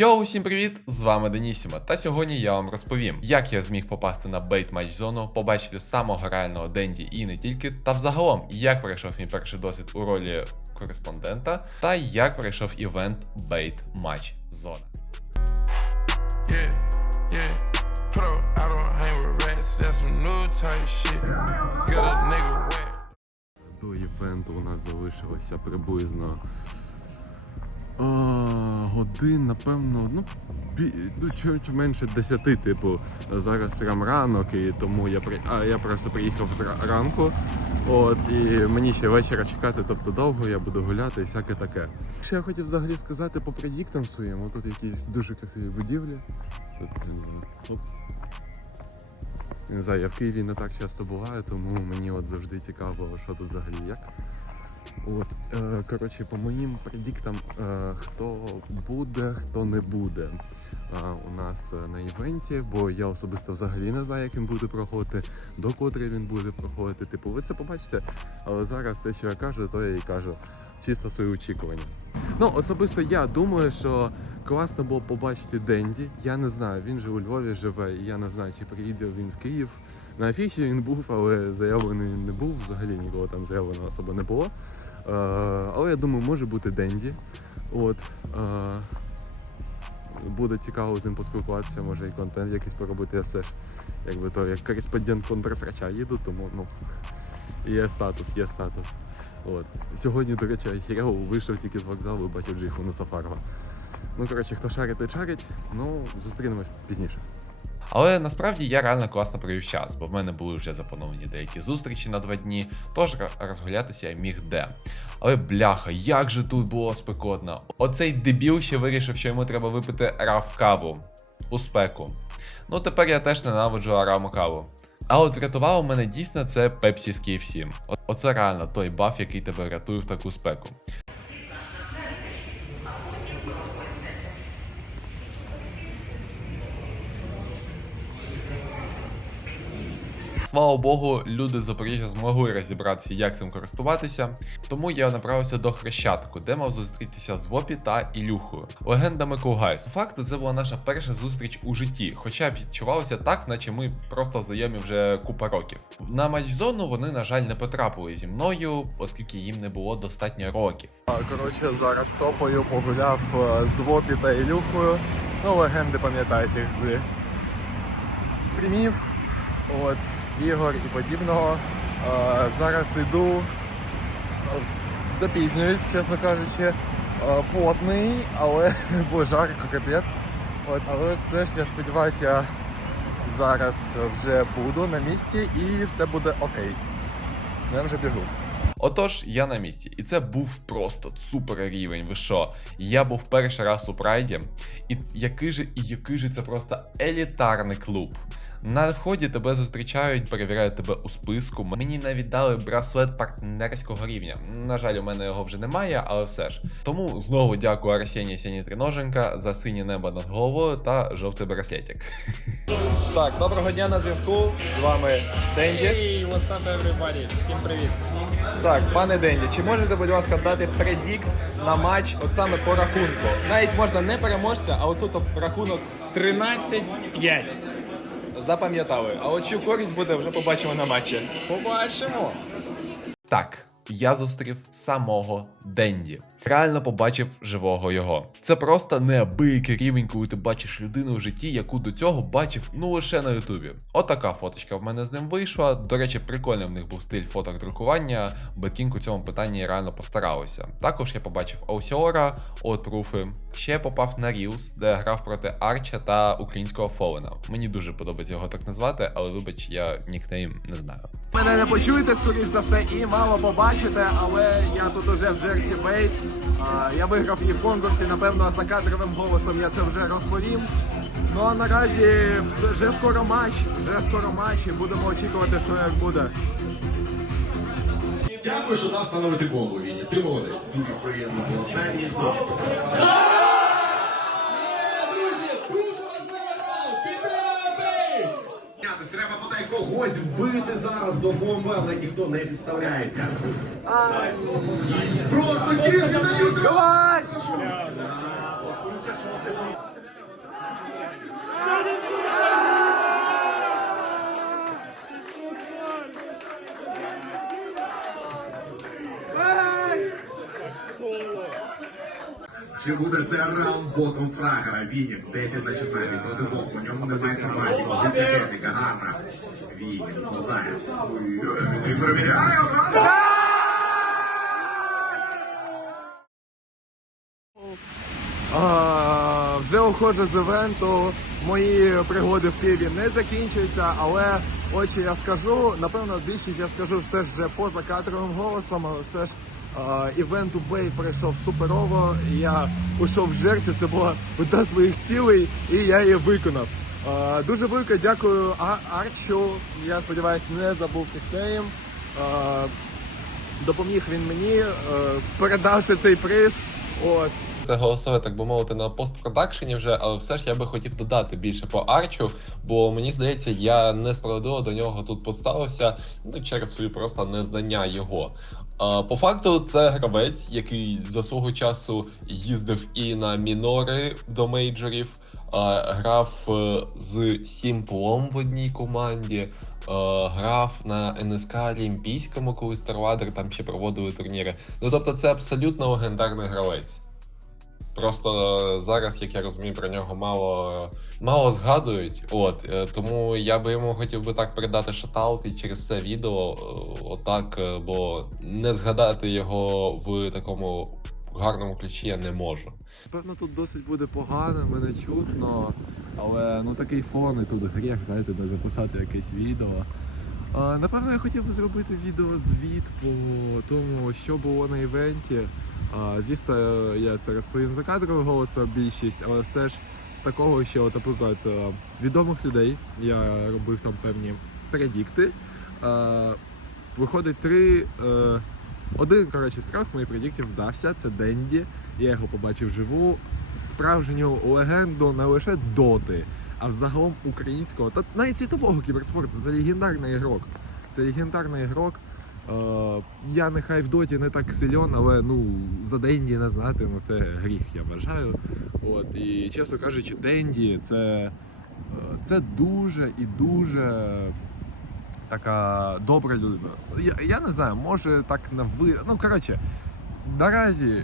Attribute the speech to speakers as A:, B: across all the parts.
A: Йоу, усім привіт! З вами Денісіма. Та сьогодні я вам розповім, як я зміг попасти на бейт матч зону, побачити самого реального Денді і не тільки, та взагалом, як пройшов мій перший досвід у ролі кореспондента, та як пройшов івент бейт матч зона.
B: Yeah, yeah. Put I don't hang with rats. That's some new type shit. Get a nigga wet.
C: До івенту у нас залишилося приблизно а, годин, напевно, ну, ну чуть менше 10, типу, зараз прям ранок, і тому я при... а, я просто приїхав з ранку. От, і мені ще вечора чекати, тобто довго я буду гуляти і всяке таке. Що я хотів взагалі сказати по предіктам своїм, тут якісь дуже красиві будівлі. Тут, знаю, оп. Не знаю, я в Києві не так часто буваю, тому мені от завжди цікаво, що тут взагалі як. От, е, коротше, по моїм предіктам, е, хто буде, хто не буде е, у нас е, на івенті, бо я особисто взагалі не знаю, як він буде проходити, до котрої він буде проходити. Типу, ви це побачите, але зараз те, що я кажу, то я і кажу. Чисто свої очікування. Ну, особисто я думаю, що класно було побачити Денді. Я не знаю, він же у Львові живе, і я не знаю, чи приїде він в Київ. На афіші він був, але заявлений він не був. Взагалі нікого там заявленого особо не було. Е, але я думаю, може бути Денді. От. Е, буде цікаво з ним поспілкуватися, може і контент якийсь поробити. Я все ж якби то як кореспондент контрсрача їду, тому ну є статус, є статус. От. Сьогодні, до речі, Хірео вийшов тільки з вокзалу і бачив Джиху на Сафарова. Ну, коротше, хто шарить, той шарить. Ну, зустрінемось пізніше.
A: Але насправді я реально класно провів час, бо в мене були вже заплановані деякі зустрічі на два дні, тож розгулятися я міг де. Але бляха, як же тут було спекотно. Оцей дебіл ще вирішив, що йому треба випити раф каву у спеку. Ну тепер я теж ненавиджу араму каву. А от врятувало мене дійсно це Pepsi з KFC. Оце реально той баф, який тебе рятує в таку спеку. Слава Богу, люди з Запоріжжя змогли розібратися, як цим користуватися. Тому я направився до Хрещатику, де мав зустрітися з Вопі та Ілюхою, легендами Кулгайс. Факту, це була наша перша зустріч у житті, хоча відчувалося так, наче ми просто знайомі вже купа років. На матч-зону вони, на жаль, не потрапили зі мною, оскільки їм не було достатньо років.
C: Коротше, зараз топою погуляв е, з Вопі та Ілюхою. Ну, легенди пам'ятаєте з стрімів. От, ігор і подібного. Е, Зараз йду, запізнююсь, чесно кажучи. Е, Потний, але бо жарко капець. От, але все ж я сподіваюся, я зараз вже буду на місці і все буде окей. Я вже бігу.
A: Отож, я на місці, і це був просто супер рівень. Ви що? Я був перший раз у прайді, і який же і який же це просто елітарний клуб. На вході тебе зустрічають, перевіряють тебе у списку. Мені навіть дали браслет партнерського рівня. На жаль, у мене його вже немає, але все ж. Тому знову дякую Арсенії Сіні Триноженка за синє небо над головою та жовтий браслетик.
D: Так, доброго дня на зв'язку. З вами Денді.
E: Hey, what's up everybody? Всім привіт.
D: Так, пане Денді, чи можете, будь ласка, дати предікт на матч, от саме по рахунку? Навіть можна не переможця, а оцю то рахунок
E: 13-5.
D: Запам'ятали. А от чию користь буде, вже побачимо на матчі.
E: Побачимо.
A: Так, я зустрів самого Денді. Реально побачив живого його. Це просто неабиякий рівень, коли ти бачиш людину в житті, яку до цього бачив ну лише на Ютубі. Отака фоточка в мене з ним вийшла. До речі, прикольний в них був стиль фоток друкування. Беткінг у цьому питанні реально постаралися. Також я побачив Оусіора, Отпруфи. Ще попав на Ріус, де грав проти Арча та українського Фолена. Мені дуже подобається його так назвати, але вибач, я нікнейм не знаю.
F: Мене не почуєте, скоріш за все, і мало побачите, але я тут уже в Джерсі Бейт. Я виграв її в конкурсі, напевно, за кадровим голосом я це вже розповім. Ну а наразі вже скоро матч, вже скоро матч, і будемо очікувати, що як буде.
G: Дякую, що дав становити бомбу, Віні. Ти молодець. Дуже приємно було. Це дійсно. Треба бодай когось вбити зараз до бомби, але ніхто не підставляється. Просто тільки дають! Давай! Чи буде це раунд ботом фрагера? Вінік 10 на 16 проти двох. По ньому немає інформації. Позиція Гетника гарна. Вінік, Мозаєв. І пробігає одразу.
H: Вже уходжу з івенту. Мої пригоди в Києві не закінчуються, але очі я скажу. Напевно, більшість я скажу все ж вже поза кадровим голосом, але все ж івент у Бей пройшов суперово. Я пішов в жерці, це була одна з моїх цілей, і я її виконав. Дуже велике дякую Арчу. Я сподіваюся, не забув нікнейм. Допоміг він мені, е, передавши цей приз. От.
F: Це голосове, так би мовити, на постпродакшені вже, але все ж я би хотів додати більше по Арчу, бо мені здається, я несправедливо до нього тут поставився ну, через свої просто незнання його. А, по факту, це гравець, який за свого часу їздив і на мінори до мейджорів, грав е, з Сімплом в одній команді. е, Грав на НСК Олімпійському, коли Старладер там ще проводили турніри. Ну тобто, це абсолютно легендарний гравець. Просто зараз, як я розумію, про нього мало, мало згадують. От е, тому я би йому хотів би так передати шатаут і через це відео, е, отак, е, бо не згадати його в такому гарному ключі я не можу.
I: Певно, тут досить буде погано, мене чутно, але ну такий фон і тут гріх, знаєте, не записати якесь відео. Напевно, я хотів би зробити відеозвіт по тому, що було на івенті. Звісно, я це розповім за кадровим голосом більшість, але все ж з такого, що, наприклад, е, відомих людей я робив там певні предікти. Е, Виходить три. е, Один, коротше, з трьох моїх предіктів вдався, це Денді. Я його побачив живу. Справжню легенду не лише доти, а взагалом українського та навіть світового кіберспорту. Це легендарний ігрок. Це легендарний ігрок. Е, я нехай в доті не так сильон, але ну за Денді не знати, ну це гріх, я вважаю. От і чесно кажучи, Денді це, е, це дуже і дуже така добра людина. Я, я не знаю, може так на ви. Ну коротше, наразі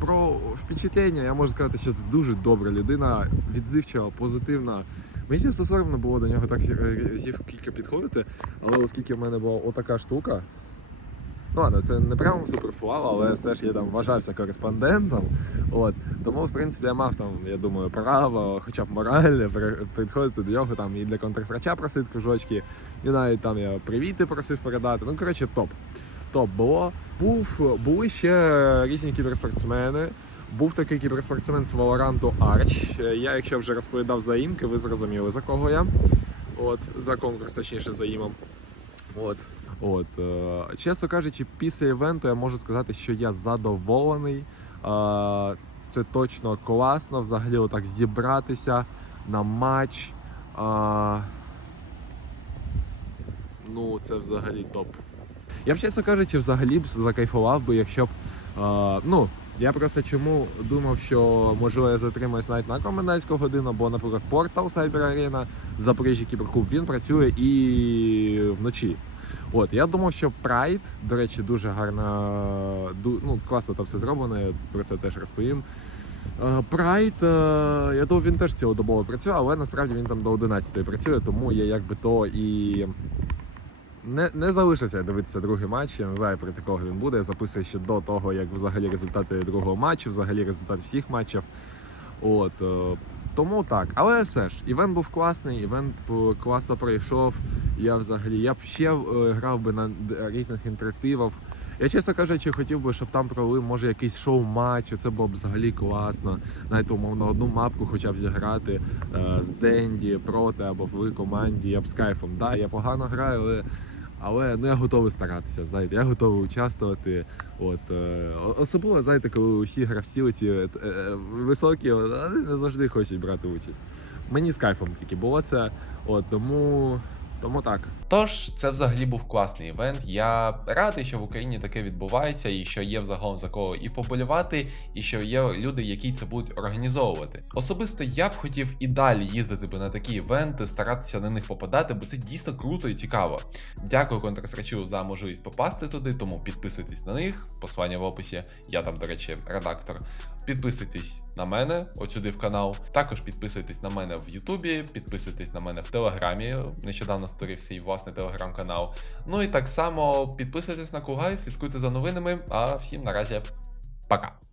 I: про впечатлення я можу сказати, що це дуже добра людина, відзивчива, позитивна. Мені чесно соромно було до нього так разів кілька підходити, але оскільки в мене була отака штука. Ну ладно, це не прямо суперфлава, але все ж я там вважався кореспондентом. От. Тому, в принципі, я мав там, я думаю, право, хоча б моральне, при- підходити до нього там і для контрсрача просити кружочки, і навіть там я привіти просив передати. Ну, коротше, топ. Топ було. Був, були ще різні кіберспортсмени. Був такий кіберспортсмен з Valorant Арч. Я, якщо вже розповідав за імки, ви зрозуміли за кого я. От, за конкурс, точніше, за імом. От. От, е, чесно кажучи, після івенту я можу сказати, що я задоволений. Е, це точно класно взагалі отак зібратися на матч. Е, ну, це взагалі топ. Я б, чесно кажучи, взагалі б закайфував би, якщо б. Ну, я просто чому думав, що можливо я затримаюсь навіть на комендантську годину, бо, наприклад, портал Cyber Arena, Запоріжжя Кіберкуб, він працює і вночі. От, я думав, що Pride, до речі, дуже гарно, ну, класно там все зроблено, я про це теж розповім. Е, Pride, е, я думав, він теж цілодобово працює, але насправді він там до 11 працює, тому я якби то і не, не залишиться дивитися другий матч. Я не знаю, проти кого він буде. Я записую ще до того, як взагалі результати другого матчу, взагалі результати всіх матчів. От, е, тому так. Але все ж, івент був класний, івент класно пройшов. Я взагалі я б ще е, грав би на різних інтерактивах. Я чесно кажучи, хотів би, щоб там провели може якийсь шоу-матч, це було б взагалі класно. Навіть умовно одну мапку хоча б зіграти е, з Денді проти або в команді. Я б з кайфом. Да, я погано граю, але. Але ну я готовий старатися, знаєте, я готовий участвувати. От е, особливо, знаєте, коли усі гравці ці е, е, високі, вони не завжди хочуть брати участь. Мені з кайфом тільки було це. От тому, тому так.
A: Тож, це взагалі був класний івент. Я радий, що в Україні таке відбувається, і що є взагалом за кого і поболівати, і що є люди, які це будуть організовувати. Особисто я б хотів і далі їздити би на такі івенти, старатися на них попадати, бо це дійсно круто і цікаво. Дякую Контрсрачу за можливість попасти туди, тому підписуйтесь на них, посилання в описі. Я там, до речі, редактор. Підписуйтесь на мене, от сюди в канал. Також підписуйтесь на мене в Ютубі, підписуйтесь на мене в Телеграмі. Нещодавно створив свій власний телеграм-канал. Ну і так само підписуйтесь на Кугай, слідкуйте за новинами. А всім наразі пока.